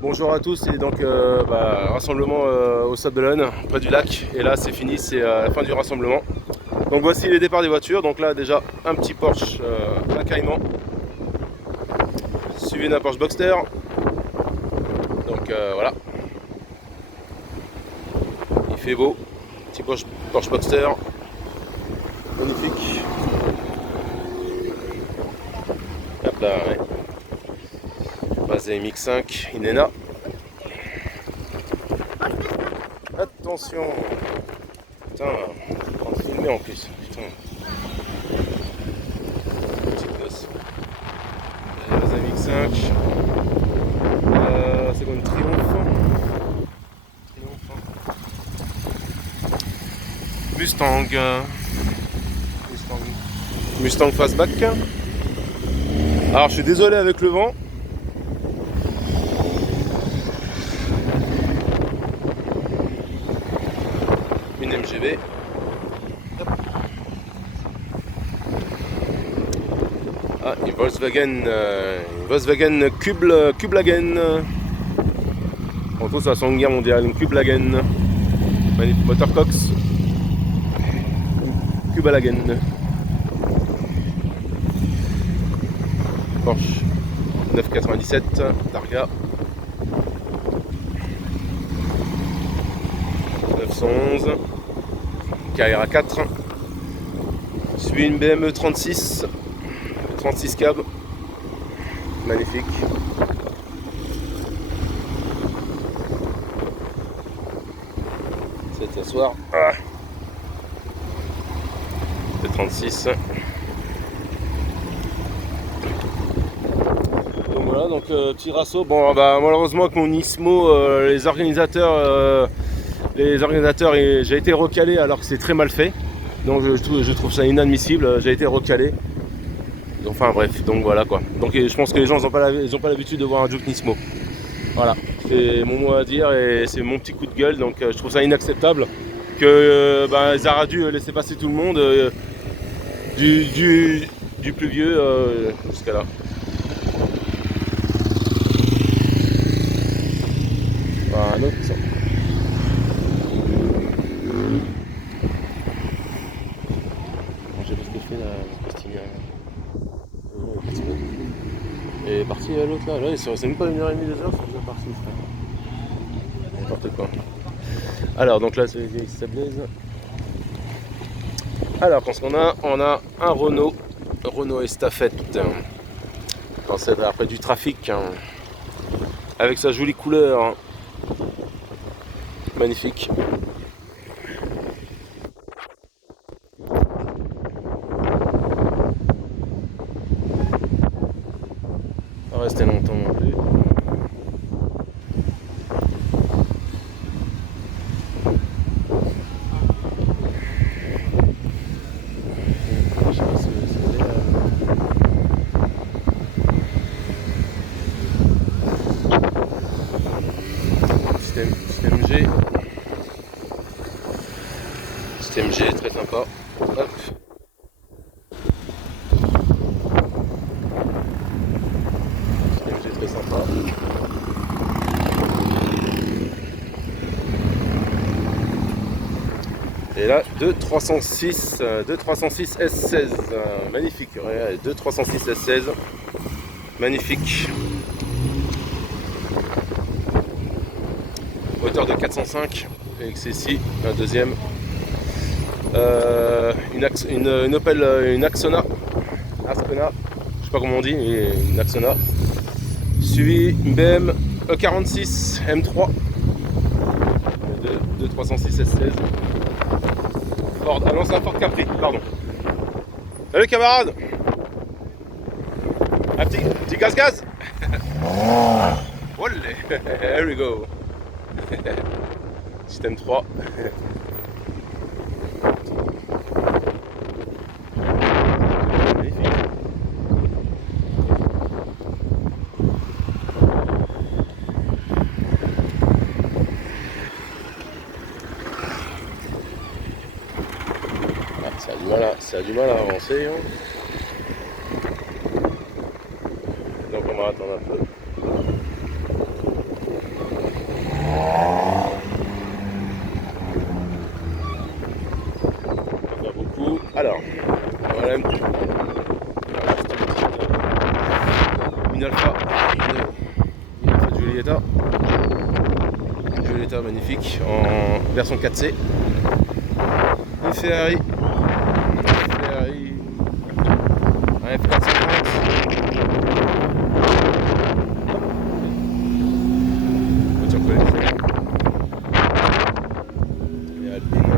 Bonjour à tous, et donc rassemblement au Stade de l'Aune, près du lac. Et là c'est fini, c'est la fin du rassemblement. Donc voici les départs des voitures. Donc là déjà un petit Porsche, un Cayman, suivi d'un Porsche Boxster. Donc voilà, il fait beau, petit Porsche Boxster, magnifique. Hop là, ouais. Basé MX5, Inena. Attention. Putain, on va filmer en plus. Putain. Petite gosse. Basé MX5. Seconde Triomphe. Mustang. Mustang Fastback. Alors je suis désolé avec le vent. Une MGB. Hop. Ah, une Volkswagen Kublagen. On trouve ça la Seconde Guerre mondiale, une Kublagen. Moteur Cox. Kubalagen. Porsche 997 Targa 911 Carrera 4, suivi une BMW 36 cab, magnifique. C'est un soir. Le 36. Donc voilà, donc petit rasso. Bon bah malheureusement avec mon Nismo, les organisateurs, j'ai été recalé alors que c'est très mal fait. Donc je trouve ça inadmissible, j'ai été recalé. Enfin bref, donc voilà quoi. Donc je pense que les gens n'ont pas l'habitude de voir un Juke Nismo. Voilà, c'est mon mot à dire et c'est mon petit coup de gueule. Donc je trouve ça inacceptable que ils auraient dû laisser passer tout le monde, du plus vieux jusqu'à là. Enfin, un autre. J'ai vu ce que je fais là, et est parti l'autre là, c'est même pas 1h30 2h, c'est déjà parti frère. N'importe quoi. Alors donc là c'est les Sablaise. Alors qu'est-ce qu'on a? On a un Renault Estafette. Quand c'est après du trafic, hein, avec sa jolie couleur. Hein. Magnifique. Pas rester longtemps non plus. Je sais pas si vous savez, système G. Système G, très sympa. Hop. Système G, très sympa. Et là, 2.306 S16, magnifique, 2.306 S16, magnifique. Moteur de 405, avec ceci, un deuxième. Une Opel, une Ascona, je sais pas comment on dit, mais une Ascona. Suivi une BM E46 M3, de 306 S16. Ford, ah non c'est un Ford Capri, pardon. Salut camarade. Un petit gaz. Olé. Here we go. Système 3. Ça a du mal à avancer. Hein. Donc on va attendre un peu. Pas beaucoup. Alors, voilà une Alpha, une Alpha Giulietta. Une Giulietta magnifique en version 4C. Une Ferrari. Un F450. Voiture collection. Et Alpine.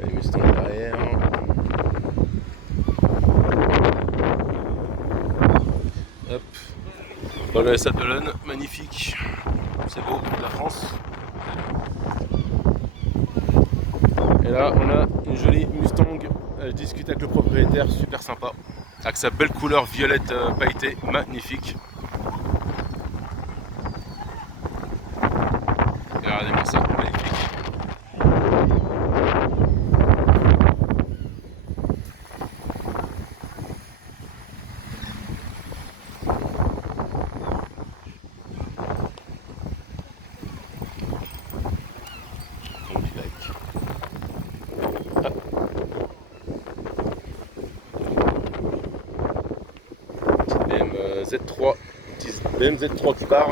Les Mustang derrière. Hop. Dans le SA Dolon, magnifique. C'est beau, la France. Et là, on a une jolie Mustang. Je discute avec le propriétaire, super sympa. Avec sa belle couleur violette pailletée, magnifique. Regardez-moi ça, magnifique. Z3, BM Z3 qui part.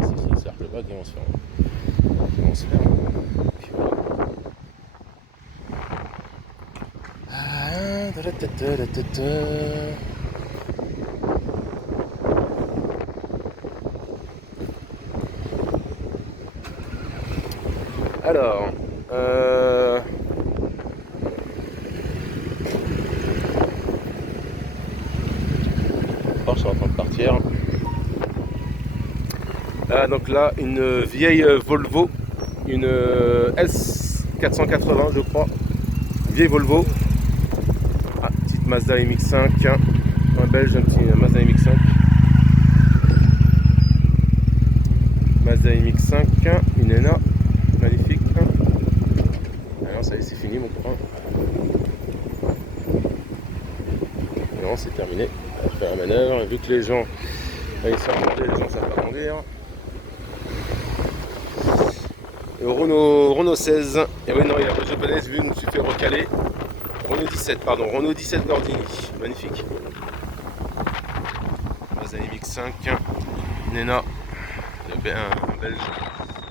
C'est un cercle bas qui vont se faire. Alors, Porsche est en train de partir. Donc là, une vieille Volvo, une S480 je crois, vieille Volvo. Ah, petite Mazda MX-5, un belge, un petit Mazda MX-5. Mazda MX-5, une ENA, magnifique. Alors ça y est, c'est fini mon copain. Non, c'est terminé. On va faire la manœuvre. Vu que les gens, là, ils savent conduire, les gens ne savent pas conduire. Le Renault 16. Et oui, non, il y a la japonaise, vu que je me suis fait recaler. Renault 17, pardon. Renault 17 Gordini. Magnifique. Mazda MX-5. Nena. Un belge.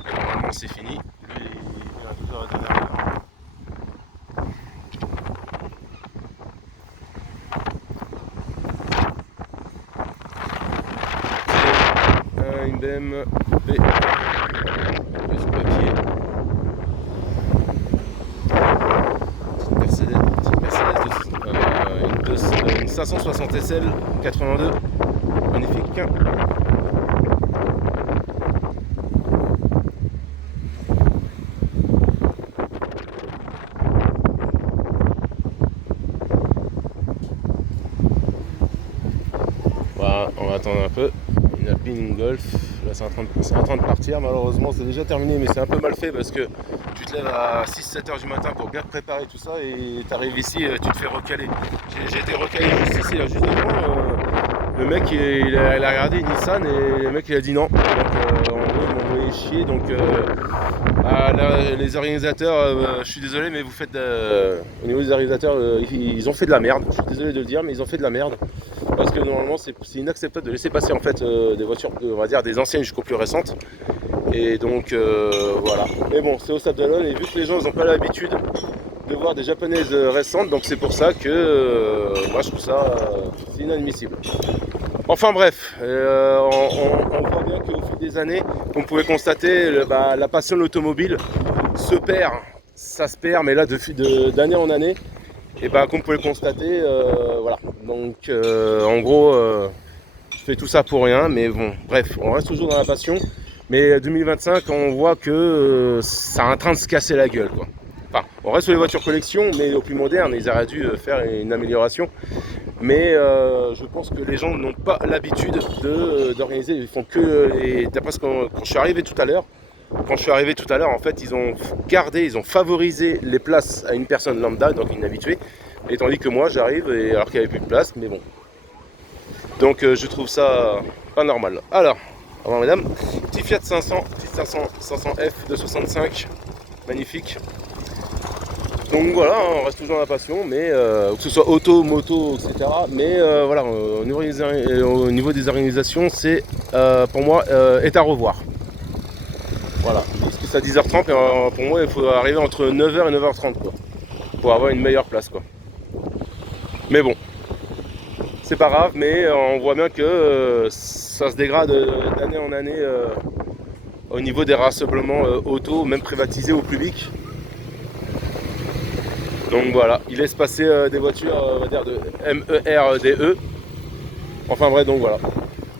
Et normalement, c'est fini. Lui, il a 12 heures à donner. Une BMW plus papier, petite Mercedes, une 560 SL 82, magnifique. Voilà, on va attendre un peu. Une Alpine Golf, là c'est en train de partir, malheureusement c'est déjà terminé, mais c'est un peu mal fait parce que tu te lèves à 6-7 heures du matin pour bien te préparer tout ça et tu arrives ici et tu te fais recaler. J'ai été recalé juste ici, là, juste devant, le mec il a regardé Nissan et le mec il a dit non, donc en gros ils m'ont envoyé chier, donc là, les organisateurs, je suis désolé mais vous faites au niveau des organisateurs, ils ont fait de la merde, je suis désolé de le dire mais ils ont fait de la merde. Parce que normalement c'est inacceptable de laisser passer en fait des voitures, on va dire des anciennes jusqu'aux plus récentes. Et donc voilà. Mais bon, c'est au Sable d'Olonne et vu que les gens n'ont pas l'habitude de voir des japonaises récentes, donc c'est pour ça que moi je trouve ça c'est inadmissible. Enfin bref, on voit bien qu'au fil des années, on pouvait constater la passion de l'automobile se perd, ça se perd, mais là d'année en année. Et bah comme vous pouvez le constater, voilà. Donc en gros, je fais tout ça pour rien, mais bon, bref, on reste toujours dans la passion. Mais 2025, on voit que ça est en train de se casser la gueule, quoi. Enfin, on reste sur les voitures collection, mais au plus moderne, ils auraient dû faire une amélioration. Mais je pense que les gens n'ont pas l'habitude d'organiser. Ils font que. Et d'après quand je suis arrivé tout à l'heure, en fait, ils ont gardé, ils ont favorisé les places à une personne lambda, donc inhabituée. Et tandis que moi, j'arrive, alors qu'il n'y avait plus de place, mais bon. Donc je trouve ça pas normal. Alors, au revoir mesdames. Petit Fiat 500, petit 500F de 65, magnifique. Donc voilà, on reste toujours dans la passion, mais que ce soit auto, moto, etc. Mais voilà, au niveau des organisations, c'est pour moi est à revoir. Voilà, parce que c'est à 10h30 et pour moi il faut arriver entre 9h et 9h30 quoi, pour avoir une meilleure place quoi. Mais bon, c'est pas grave, mais on voit bien que ça se dégrade d'année en année au niveau des rassemblements auto, même privatisés au public. Donc voilà, il laisse passer des voitures, on va dire de MERDE. Enfin bref, donc voilà.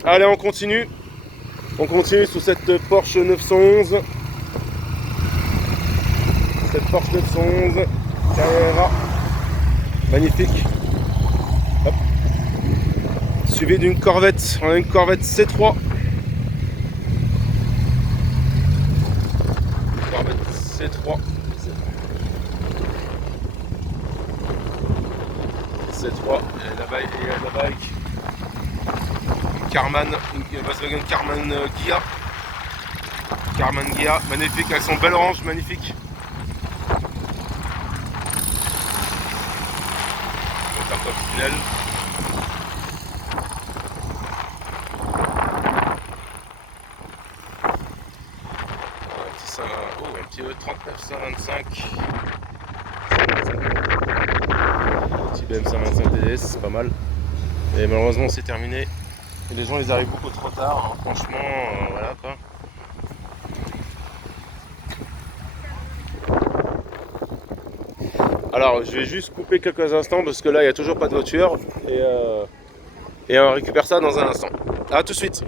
Allez, on continue. On continue sous cette Porsche 911. Cette Porsche 911 Carrera. Magnifique. Hop. Suivi d'une Corvette. On a une Corvette C3. Corvette C3. C3 et la bike Carman, une Volkswagen Carman Ghia, magnifique avec son bel orange, magnifique. Un top tunnel. Un petit E39 125. Petit BM 125 TDS, c'est pas mal. Et malheureusement c'est terminé. Et les gens ils arrivent beaucoup trop tard, hein. Franchement, voilà quoi. Alors je vais juste couper quelques instants parce que là il n'y a toujours pas de voiture et on récupère ça dans un instant. A tout de suite.